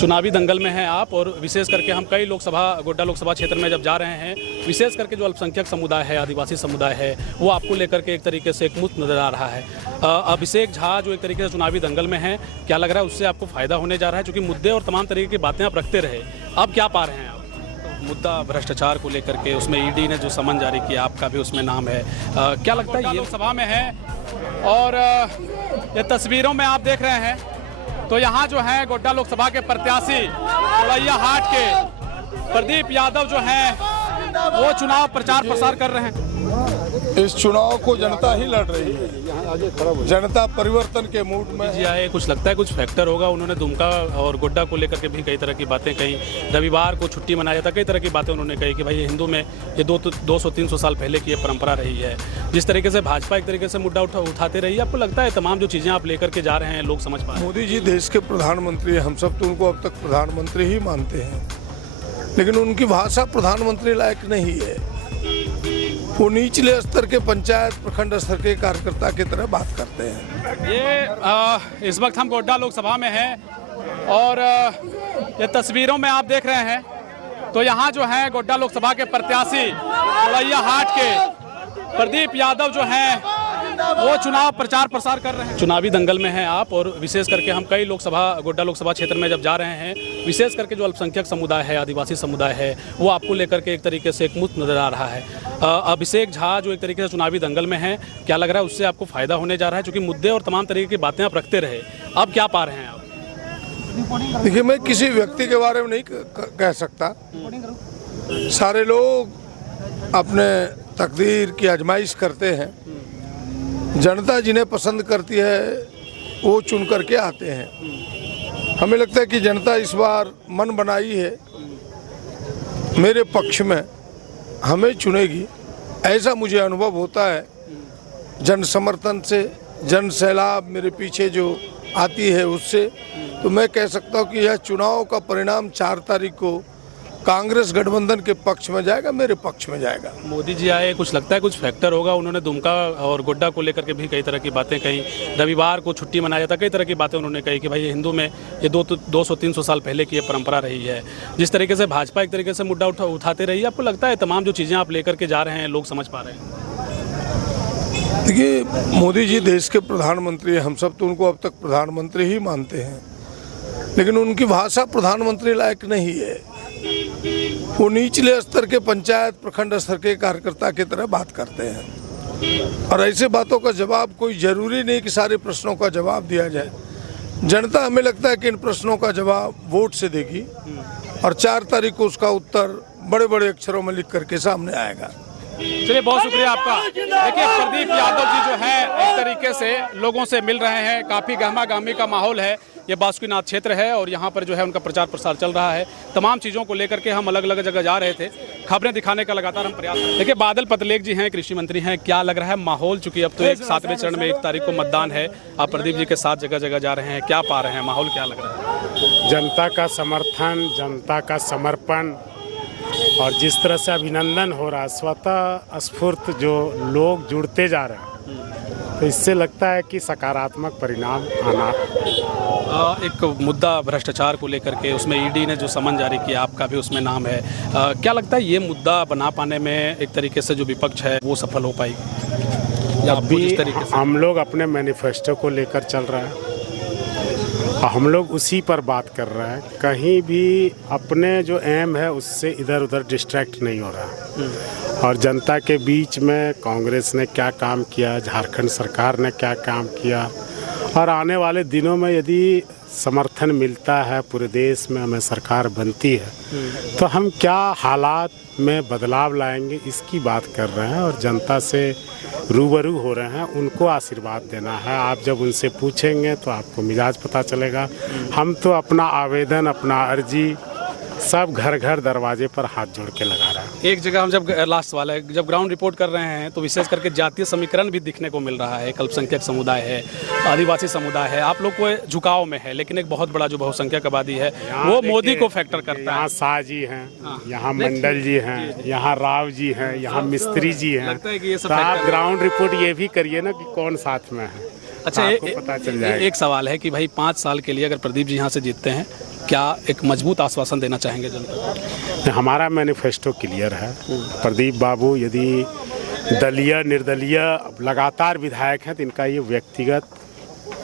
चुनावी दंगल में हैं आप, और विशेष करके हम कई गोड्डा लोकसभा क्षेत्र में जब जा रहे हैं, विशेष करके जो अल्पसंख्यक समुदाय है, आदिवासी समुदाय है, वो आपको लेकर के एक तरीके से एक मुक्त नजर आ रहा है। अभिषेक झा जो एक तरीके से चुनावी दंगल में हैं, क्या लग रहा है उससे आपको फायदा होने जा रहा है? क्योंकि मुद्दे और तमाम तरीके की बातें आप रखते रहे, अब क्या पा रहे हैं आप? मुद्दा भ्रष्टाचार को लेकर के, उसमें ईडी ने जो समन जारी किया, आपका भी उसमें नाम है, क्या लगता है? ये लोकसभा में है और ये तस्वीरों में आप देख रहे हैं तो यहाँ जो है गोड्डा लोकसभा के प्रत्याशी चौड़ैया हाट के प्रदीप यादव जो हैं वो चुनाव प्रचार प्रसार कर रहे हैं। इस चुनाव को जनता ही लड़ रही है, जनता परिवर्तन के मूड में जी आए। कुछ लगता है कुछ फैक्टर होगा, उन्होंने दुमका और गोड्डा को लेकर के भी कई तरह की बातें कही, रविवार को छुट्टी मनाया जाता, कई तरह की बातें उन्होंने कही कि भाई हिंदू में ये 200-300 साल पहले की ये परंपरा रही है। जिस तरीके से भाजपा एक तरीके से मुद्दा उठाते रही है, आपको लगता है तमाम जो चीज़ें आप लेकर के जा रहे हैं लोग समझ पा रहे हैं? मोदी जी देश के प्रधानमंत्री, हम सब तो उनको अब तक प्रधानमंत्री ही मानते हैं, लेकिन उनकी भाषा प्रधानमंत्री लायक नहीं है। वो निचले स्तर के पंचायत प्रखंड स्तर के कार्यकर्ता की तरह बात करते हैं। ये इस वक्त हम गोड्डा लोकसभा में हैं और ये तस्वीरों में आप देख रहे हैं तो यहाँ जो है गोड्डा लोकसभा के प्रत्याशी चौड़ैया हाट के प्रदीप यादव जो हैं वो चुनाव प्रचार प्रसार कर रहे हैं। चुनावी दंगल में हैं आप, और विशेष करके हम कई गोड्डा लोकसभा क्षेत्र में जब जा रहे हैं, विशेष करके जो अल्पसंख्यक समुदाय है, आदिवासी समुदाय है, वो आपको लेकर के एक तरीके से एक मुक्त नजर आ रहा है। अभिषेक झा जो एक तरीके से चुनावी दंगल में हैं, क्या लग रहा है उससे आपको फायदा होने जा रहा है? क्योंकि मुद्दे और तमाम तरीके की बातें आप रखते रहे, अब क्या पा रहे हैं आप? देखिए, मैं किसी व्यक्ति के बारे में नहीं कह सकता। सारे लोग अपने तकदीर की आजमाइश करते हैं, जनता जिन्हें पसंद करती है वो चुन करके आते हैं। हमें लगता है कि जनता इस बार मन बनाई है, मेरे पक्ष में हमें चुनेगी, ऐसा मुझे अनुभव होता है। जन समर्थन से, जन सैलाब मेरे पीछे जो आती है उससे, तो मैं कह सकता हूँ कि यह चुनाव का परिणाम 4 तारीख को कांग्रेस गठबंधन के पक्ष में जाएगा, मेरे पक्ष में जाएगा। मोदी जी आए, कुछ लगता है कुछ फैक्टर होगा, उन्होंने दुमका और गोड्डा को लेकर के भी कई तरह की बातें कही, रविवार को छुट्टी मनाया जाता, कई तरह की बातें उन्होंने कही कि भाई हिंदू में ये 200-300 साल पहले की ये परंपरा रही है। जिस तरीके से भाजपा एक तरीके से मुद्दा उठाते रही है, आपको लगता है तमाम जो चीज़ें आप लेकर के जा रहे हैं लोग समझ पा रहे हैं? देखिए, मोदी जी देश के प्रधानमंत्री, हम सब तो उनको अब तक प्रधानमंत्री ही मानते हैं, लेकिन उनकी भाषा प्रधानमंत्री लायक नहीं है। वो निचले स्तर के पंचायत प्रखंड स्तर के कार्यकर्ता की तरह बात करते हैं, और ऐसे बातों का जवाब कोई जरूरी नहीं कि सारे प्रश्नों का जवाब दिया जाए। जनता, हमें लगता है कि इन प्रश्नों का जवाब वोट से देगी, और 4 तारीख को उसका उत्तर बड़े बड़े अक्षरों में लिख करके सामने आएगा। चलिए, बहुत शुक्रिया आपका। देखिए, प्रदीप यादव जी जो है एक तरीके से लोगों से मिल रहे हैं, काफ़ी गहमा गहमी का माहौल है। ये बासुकीनाथ क्षेत्र है और यहाँ पर जो है उनका प्रचार प्रसार चल रहा है। तमाम चीज़ों को लेकर के हम अलग अलग जगह जा रहे थे, खबरें दिखाने का लगातार हम प्रयास कर रहे हैं। देखिए, बादल पत्रलेख जी हैं, कृषि मंत्री हैं, क्या लग रहा है माहौल? चूंकि अब तो 7वें चरण में 1 तारीख को मतदान है, आप प्रदीप जी के साथ जगह जगह जा रहे हैं, क्या पा रहे हैं, माहौल क्या लग रहा है? जनता का समर्थन, जनता का समर्पण और जिस तरह से अभिनंदन हो रहा है, स्वतः स्फूर्त जो लोग जुड़ते जा रहे हैं, तो इससे लगता है कि सकारात्मक परिणाम आना। एक मुद्दा भ्रष्टाचार को लेकर के, उसमें ईडी ने जो समन जारी किया, आपका भी उसमें नाम है, क्या लगता है ये मुद्दा बना पाने में एक तरीके से जो विपक्ष है वो सफल हो पाएगी? अभी हम लोग अपने मैनिफेस्टो को लेकर चल रहे हैं, हम लोग उसी पर बात कर रहे हैं, कहीं भी अपने जो एम है उससे इधर उधर डिस्ट्रैक्ट नहीं हो रहा। और जनता के बीच में कांग्रेस ने क्या काम किया, झारखंड सरकार ने क्या काम किया, और आने वाले दिनों में यदि समर्थन मिलता है, पूरे देश में हमें सरकार बनती है, तो हम क्या हालात में बदलाव लाएंगे, इसकी बात कर रहे हैं। और जनता से रूबरू हो रहे हैं, उनको आशीर्वाद देना है। आप जब उनसे पूछेंगे तो आपको मिजाज पता चलेगा। हम तो अपना आवेदन, अपना अर्जी सब घर घर दरवाजे पर हाथ जोड़ के लगा रहा है। एक जगह हम जब लास्ट वाला है, जब ग्राउंड रिपोर्ट कर रहे हैं तो विशेष करके जातीय समीकरण भी दिखने को मिल रहा है। एक अल्पसंख्यक समुदाय है, आदिवासी समुदाय है, आप लोग को झुकाव में है, लेकिन एक बहुत बड़ा जो बहुसंख्यक आबादी है वो मोदी को फैक्टर करता है। यहाँ शाह जी हैं, यहाँ मंडल जी हैं, यहाँ राव जी हैं, यहाँ मिस्त्री जी हैं। तो आप ग्राउंड रिपोर्ट ये भी करिए ना कि कौन साथ में है। अच्छा, पता चल जाएगा। एक सवाल है कि भाई 5 साल के लिए अगर प्रदीप जी यहाँ से जीतते हैं, क्या एक मजबूत आश्वासन देना चाहेंगे जनता? हमारा मैनिफेस्टो क्लियर है। प्रदीप बाबू यदि दलीय निर्दलीय लगातार विधायक हैं तो इनका ये व्यक्तिगत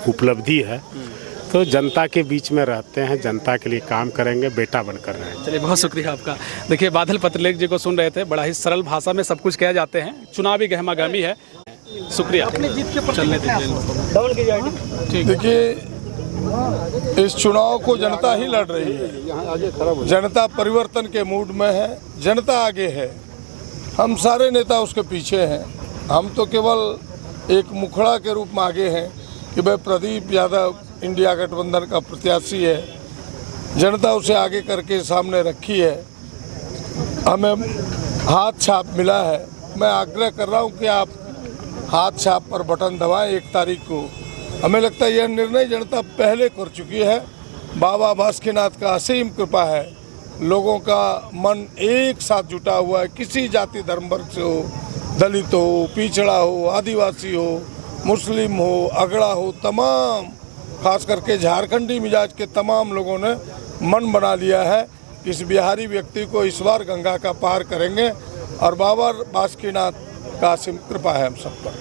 उपलब्धि है। तो जनता के बीच में रहते हैं, जनता के लिए काम करेंगे, बेटा बनकर रहे हैं। चलिए, बहुत शुक्रिया आपका। देखिए, बादल पत्रलेख जी को सुन रहे थे, बड़ा ही सरल भाषा में सब कुछ कह जाते हैं। चुनावी गहमागहमी है। शुक्रिया। चलने दीजिए। देखिए, इस चुनाव को जनता ही लड़ रही है। जनता परिवर्तन के मूड में है, जनता आगे है, हम सारे नेता उसके पीछे हैं। हम तो केवल एक मुखड़ा के रूप में आगे हैं कि भाई प्रदीप यादव इंडिया गठबंधन का प्रत्याशी है, जनता उसे आगे करके सामने रखी है, हमें हाथ छाप मिला है। मैं आग्रह कर रहा हूं कि आप हाथ छाप पर बटन दबाएं 1 तारीख को। हमें लगता है यह निर्णय जनता पहले कर चुकी है। बाबा बासुकीनाथ का असीम कृपा है, लोगों का मन एक साथ जुटा हुआ है। किसी जाति धर्म वर्ग से हो, दलित हो, पिछड़ा हो, आदिवासी हो, मुस्लिम हो, अगड़ा हो, तमाम खास करके झारखंडी मिजाज के तमाम लोगों ने मन बना लिया है कि इस बिहारी व्यक्ति को इस बार गंगा का पार करेंगे और बाबा बासुकीनाथ का असीम कृपा है हम सब पर।